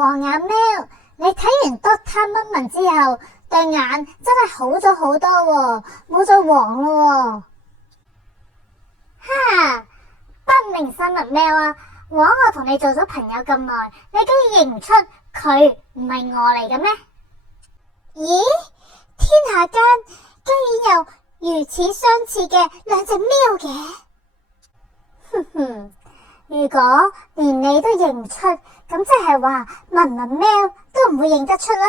黃眼喵，你睇完 Dr. 乜文之後，對眼真係好咗好多喎，冇再黃咯喎。哈，不明生物喵啊！枉我同你做咗朋友咁耐，你居然認唔出佢唔係我嚟嘅咩？咦，天下間居然有如此相似嘅兩隻喵嘅？哼哼，如果連你都認唔出，咁即係話文文喵都唔會認得出啦。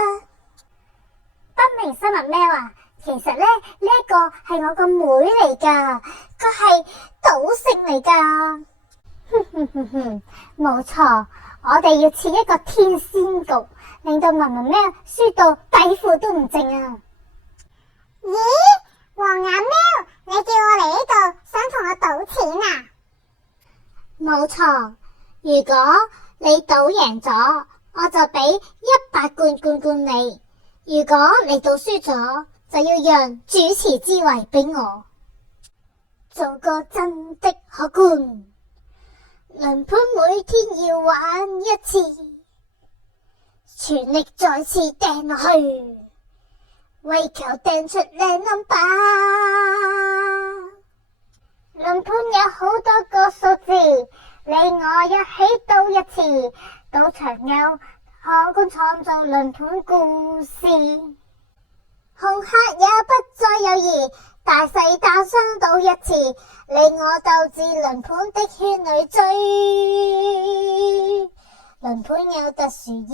不明生物喵啊，其實咧呢一個係我個妹嚟噶，佢係賭聖嚟噶。哼哼哼哼，冇錯，我哋要設一個天仙局，令到文文喵輸到底褲都唔剩啊！咦，黃眼喵，你叫我嚟呢度，想同我賭錢啊？冇錯，如果你賭贏咗，我就俾100罐你；如果你賭輸咗，就要讓主持之位俾我，做個真的荷官。輪盤每天要玩一次，全力再次掟落去，為求掟出靚 number。輪盤有好多個數字，你我一起賭一次，賭場有荷官創造輪盤故事，紅黑也不再有疑。大細打雙賭一次，你我鬥智輪盤的圈裏追。輪盤有特殊意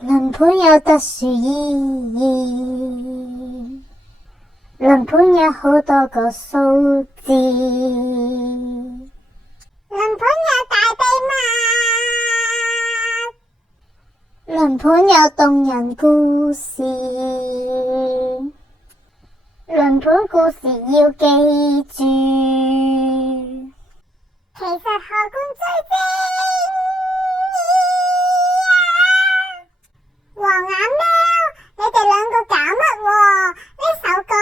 義，輪盤有特殊意義，輪盤有好多個數字，輪盤有大秘密，輪盤有動人故事。輪盤故事要記住，其實荷官最正啊！黃眼喵，你哋兩個搞乜喎？呢首歌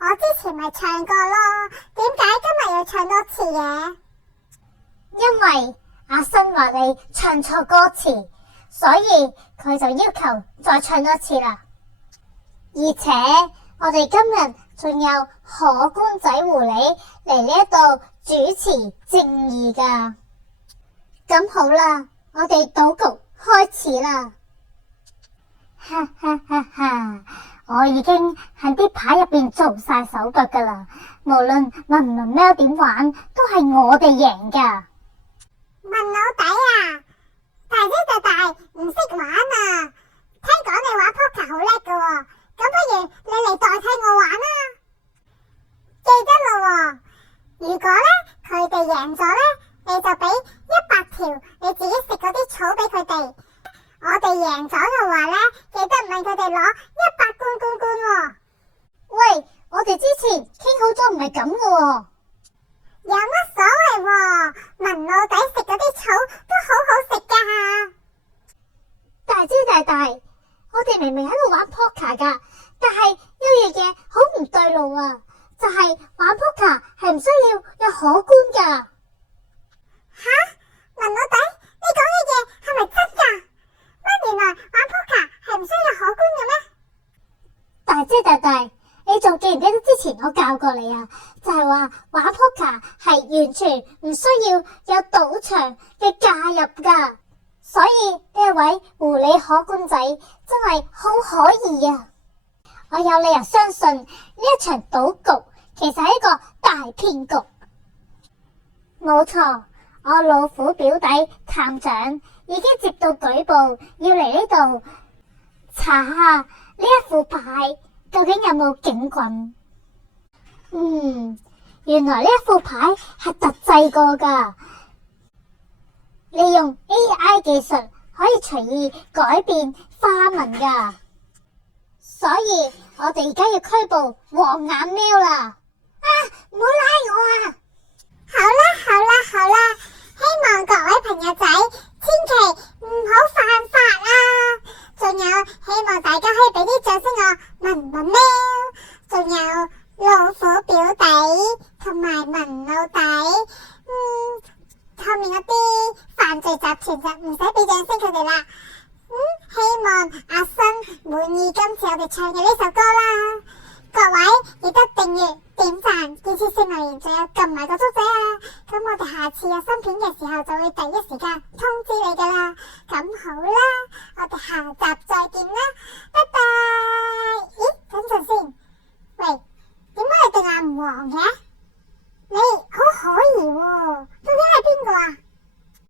我之前咪唱過咯，點解今日要唱多次嘅？因為阿新話你唱錯歌詞，所以佢就要求再唱多次啦。而且我哋今日仲有荷官仔狐狸嚟呢一度主持正義噶。咁好啦，我哋賭局開始啦。哈哈哈哈，我已經喺啲牌入邊做晒手腳噶啦，無論文文喵點玩都係我哋贏噶。文老底啊，大姐就大，唔識玩啊！聽講你玩撲克好叻噶喎，咁不如你嚟代替我玩啦！記得咯，如果咧佢哋贏咗咧，你就俾100條你自己食嗰啲草俾佢哋。我哋贏咗嘅話咧，記得問佢哋攞100罐喎。喂，我哋之前傾好咗唔係咁噶喎。有乜所謂喎？文老底食嗰啲草都好好食噶。大姐大大，我哋明明喺度玩撲克噶，但係有樣嘢好唔對路啊！就係玩撲克係唔需要有荷官噶。吓，文老底，你講嘅嘢係咪真噶？乜原來玩撲克係唔需要荷官嘅咩？大姐大大，你仲記唔記得之前我教過你啊？就係話玩撲克係完全唔需要有賭場嘅介入噶。所以呢一位狐狸荷官仔真係好可疑啊！我有理由相信呢一場賭局其實係一個大騙局。冇錯，我老虎表弟探長已經接到舉報，要嚟呢度查下呢一副牌究竟有冇警棍。原來呢一副牌係特製過噶，利用 AI 技術可以隨意改變花紋噶，所以我哋而家要拘捕黃眼喵啦！啊，唔好拉我啊！好啦，希望各位朋友仔千祈唔好犯法啊！仲有希望大家可以俾啲掌聲我文文喵，仲有老虎表弟同埋文老底，後面嗰啲煩犯罪集團就唔使俾掌聲佢哋啦。希望阿新滿意今次我哋唱嘅呢首歌啦。各位記得訂閱、點讚、建設性留言，仲有撳埋個鐘仔啊！咁我哋下次有新片嘅時候就會第一時間通知你噶啦。咁好啦，我哋下集再見啦，拜拜。咦？